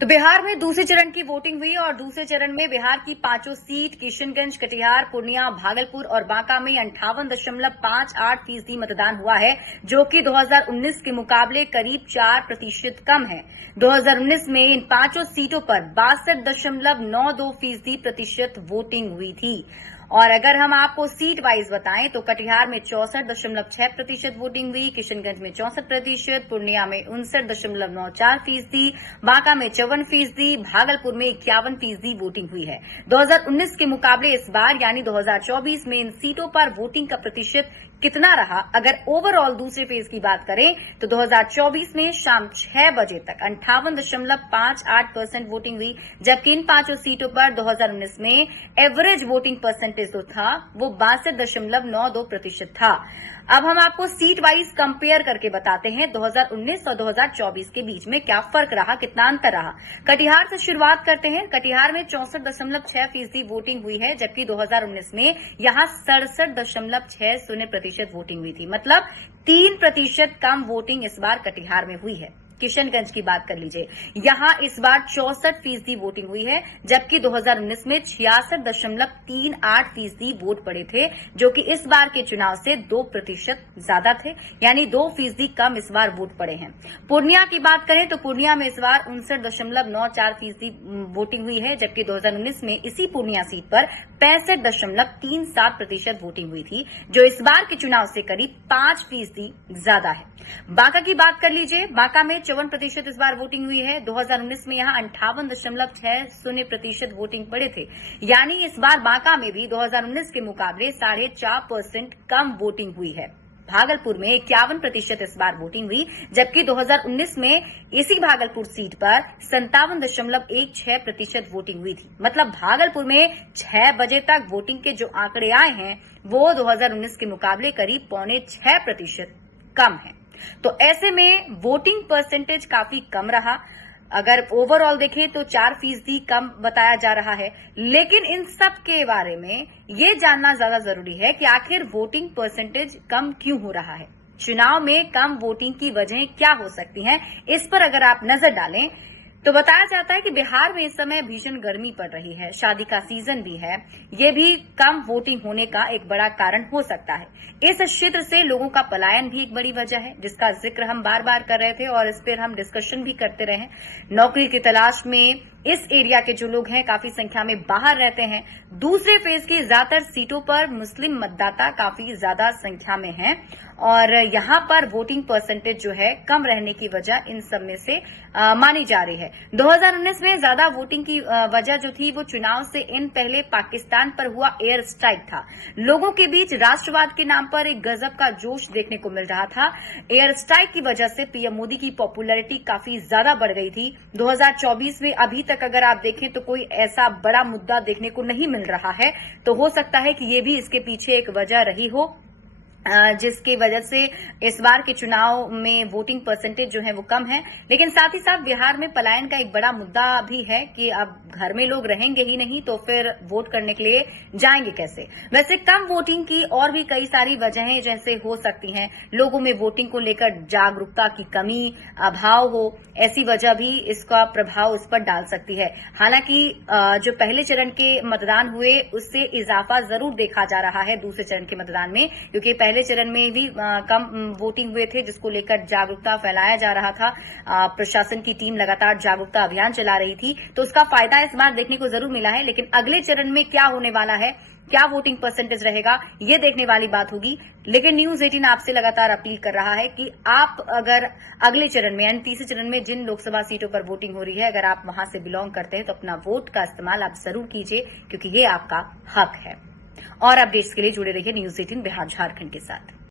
तो बिहार में दूसरे चरण की वोटिंग हुई और दूसरे चरण में बिहार की पांचों सीट किशनगंज, कटिहार, पूर्णिया, भागलपुर और बांका में 58.58% मतदान हुआ है, जो कि 2019 के मुकाबले करीब 4% कम है। 2019 में इन पांचों सीटों पर 62.92% वोटिंग हुई थी। और अगर हम आपको सीट वाइज बताएं तो कटिहार में 64.6% वोटिंग हुई, किशनगंज में 64%, पूर्णिया में 59.94%, बांका में 54%, भागलपुर में 51% वोटिंग हुई है। 2019 के मुकाबले इस बार यानी 2024 में इन सीटों पर वोटिंग का प्रतिशत कितना रहा? अगर ओवरऑल दूसरे फेज की बात करें तो 2024 में शाम 6 बजे तक 58.58% वोटिंग हुई, जबकि इन पांचों सीटों पर 2019 में एवरेज वोटिंग परसेंटेज जो था वो 62.92% था। अब हम आपको सीट वाइज कंपेयर करके बताते हैं 2019 और 2024 के बीच में क्या फर्क रहा, कितना अंतर रहा। कटिहार से शुरुआत करते हैं। कटिहार में 64.6% वोटिंग हुई है, जबकि 2019 में यहां 67.60% वोटिंग हुई थी। मतलब 3% कम वोटिंग इस बार कटिहार में हुई है। किशनगंज की बात कर लीजिए, यहां इस बार 64% वोटिंग हुई है, जबकि 2019 में 66.38% वोट पड़े थे, जो कि इस बार के चुनाव से 2% ज्यादा थे, यानी 2% कम इस बार वोट पड़े हैं। पूर्णिया की बात करें तो पूर्णिया में इस बार 59.94% वोटिंग हुई है, जबकि 2019 में इसी पूर्णिया सीट पर 65.37% वोटिंग हुई थी, जो इस बार के चुनाव से करीब 5% ज्यादा है। बांका की बात कर लीजिए, बांका में 54% इस बार वोटिंग हुई है। 2019 में यहां 58.60% वोटिंग पड़े थे, यानी इस बार बांका में भी 2019 के मुकाबले 4.5% कम वोटिंग हुई है। भागलपुर में 51% इस बार वोटिंग हुई, जबकि 2019 में इसी भागलपुर सीट पर 57.16% वोटिंग हुई थी। मतलब भागलपुर में 6 बजे तक वोटिंग के जो आंकड़े आए हैं वो 2019 के मुकाबले करीब 6.25% कम है। तो ऐसे में वोटिंग परसेंटेज काफी कम रहा। अगर ओवरऑल देखें तो 4% कम बताया जा रहा है, लेकिन इन सब के बारे में ये जानना ज्यादा जरूरी है कि आखिर वोटिंग परसेंटेज कम क्यों हो रहा है। चुनाव में कम वोटिंग की वजह क्या हो सकती हैं, इस पर अगर आप नजर डालें तो बताया जाता है कि बिहार में इस समय भीषण गर्मी पड़ रही है, शादी का सीजन भी है, ये भी कम वोटिंग होने का एक बड़ा कारण हो सकता है। इस क्षेत्र से लोगों का पलायन भी एक बड़ी वजह है, जिसका जिक्र हम बार बार कर रहे थे और इस पर हम डिस्कशन भी करते रहे। नौकरी की तलाश में इस एरिया के जो लोग हैं काफी संख्या में बाहर रहते हैं। दूसरे फेज की ज्यादातर सीटों पर मुस्लिम मतदाता काफी ज्यादा संख्या में हैं और यहां पर वोटिंग परसेंटेज जो है कम रहने की वजह इन सब में से मानी जा रही है। 2019 में ज्यादा वोटिंग की वजह जो थी वो चुनाव से इन पहले पाकिस्तान पर हुआ एयर स्ट्राइक था। लोगों के बीच राष्ट्रवाद के नाम पर एक गजब का जोश देखने को मिल रहा था। एयर स्ट्राइक की वजह से पीएम मोदी की पॉपुलैरिटी काफी ज्यादा बढ़ गई थी। 2024 में अभी तक अगर आप देखें तो कोई ऐसा बड़ा मुद्दा देखने को नहीं मिल रहा है, तो हो सकता है कि ये भी इसके पीछे एक वजह रही हो, जिसकी वजह से इस बार के चुनाव में वोटिंग परसेंटेज जो है वो कम है। लेकिन साथ ही साथ बिहार में पलायन का एक बड़ा मुद्दा भी है कि अब घर में लोग रहेंगे ही नहीं तो फिर वोट करने के लिए जाएंगे कैसे। वैसे कम वोटिंग की और भी कई सारी वजहें जैसे हो सकती हैं, लोगों में वोटिंग को लेकर जागरूकता की कमी, अभाव हो, ऐसी वजह भी इसका प्रभाव इस पर डाल सकती है। हालांकि जो पहले चरण के मतदान हुए उससे इजाफा जरूर देखा जा रहा है दूसरे चरण के मतदान में, क्योंकि पहले चरण में भी कम वोटिंग हुए थे, जिसको लेकर जागरूकता फैलाया जा रहा था। प्रशासन की टीम लगातार जागरूकता अभियान चला रही थी, तो उसका फायदा इस बार देखने को जरूर मिला है। लेकिन अगले चरण में क्या होने वाला है, क्या वोटिंग परसेंटेज रहेगा, ये देखने वाली बात होगी। लेकिन न्यूज 18 आपसे लगातार अपील कर रहा है कि आप अगर अगले चरण में यानी तीसरे चरण में जिन लोकसभा सीटों पर वोटिंग हो रही है, अगर आप वहां से बिलोंग करते हैं तो अपना वोट का इस्तेमाल आप जरूर कीजिए, क्योंकि ये आपका हक है। और अपडेट्स के लिए जुड़े रहिए न्यूज 18 बिहार झारखंड के साथ।